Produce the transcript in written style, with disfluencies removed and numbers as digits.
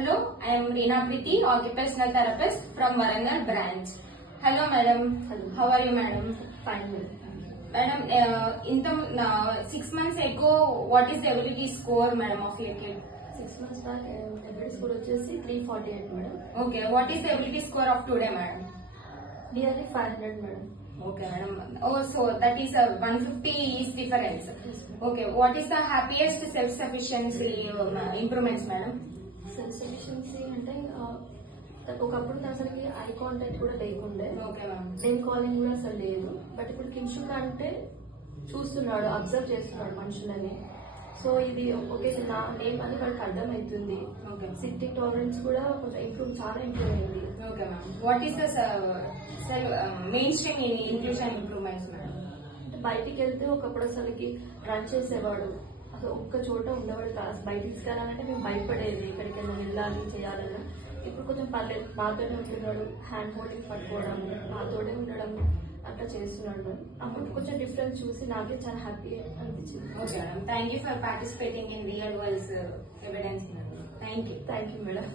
Hello, I am Reena Priti, occupational therapist from Warangal branch. Hello, madam. Hello. How are you, madam? Fine. Madam, in the 6 months ago, what is the ability score, madam, of your kid? 6 months back, average score వచ్చేసి 348 madam. Okay, what is the ability score of today, madam? Nearly 500 madam. Okay, madam. Oh, so that is a 150 is difference. Yes, Okay, what is the happiest self-sufficiency improvements, madam? Self sufficiency అంటే ఒకప్పుడు అసలుకి eye contact కూడా లేకుండే, Okay, ma'am. Name calling కూడా అసలు లేదు. But ఇప్పుడు కింషుక్ అంటే చూస్తున్నాడు, అబ్జర్వ్ చేస్తున్నాడు మనుషులని. సో ఇది ఓకే నా నేమ్ అని వాడికి అర్థమవుతుంది. Okay. సిట్టింగ్ టాలరెన్స్ కూడా కొంచెం చాలా ఇంప్రూవ్ అయింది. Okay, ma'am. What is the mainstream inclusion improvements, madam? అంటే బయటికి వెళ్తే ఒకప్పుడు అసలుకి రన్ చేసేవాడు, అసలు ఒక్క చోట ఉండేవాడు కాదు. బయటికి తీసుకెళ్ళాలంటే మేము భయపడేది, ఎక్కడికైనా వెళ్ళాలి చేయాలన్నా. ఇప్పుడు కొంచెం పర్లేదు, మాతోనే ఉంటున్నాడు, హ్యాండ్ హోల్డింగ్ పట్టుకోవడం, మాతోనే ఉండడం అట్లా చేస్తున్నాడు. అప్పుడు కొంచెం డిఫరెన్స్ చూసి నాకే చాలా హ్యాపీ అనిపించింది. Okay, madam. Thank you for participating in real world evidence, madam. Thank you. Thank you madam.